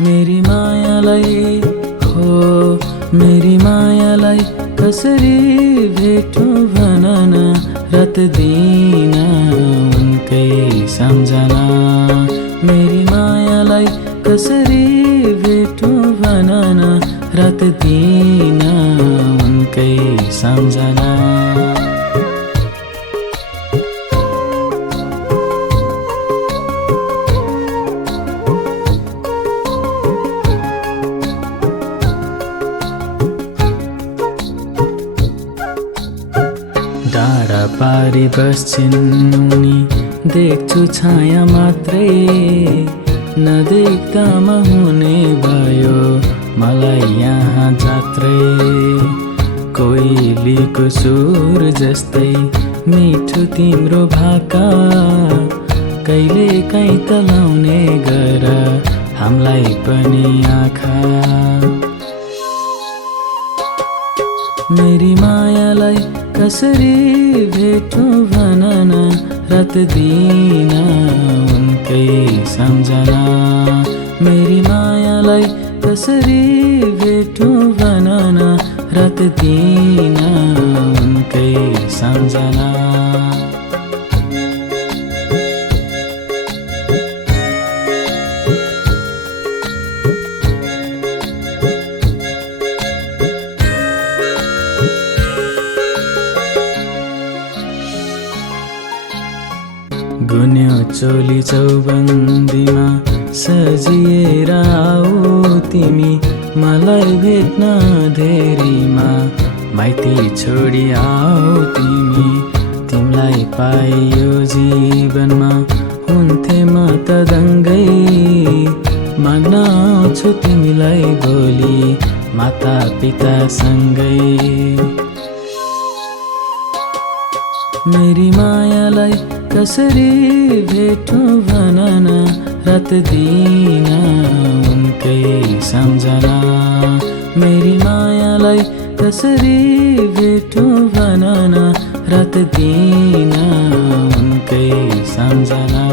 मेरी मायालाई हो मेरी मायालाई कसरी भेटौँ भन न रात दिन उनकै सम्झना। मेरी मायालाई कसरी भेटौँ भन न रात दिन उनकै सम्झना। डाँडा पारी बस्छिन् उनी देख्छु छाया मात्रै, नदेख्दामा हुने भयो मलाई यहाँ जात्रै। कोइलीको सुर जस्तै मिठो तिम्रो भाका, कहिले काहीँ तलाउने गर हामीलाई पनि आँखा। मेरी मायालाई कसरी भेटौँ भन न रात दिन उनकै सम्झना। मेरी मायालाई कसरी भेटौँ भन न रात दिन उनकै सम्झना। गुन्यो चोली चौबन्दीमा सजिएर आऊ तिमी, मलाई भेट्न धेरीमा माइती छोडी आऊ तिमी। तिमीलाई पाइयो जीवनमा हुन्थे म त दङ्गै, माग्न आउँछु तिमीलाई भोलि माता पितासँगै। मेरी मायालाई कसरी भेटौँ भन न रात दिन उनकै सम्झना। मेरी मायालाई कसरी भेटौँ भन न रात दिन उनकै सम्झना।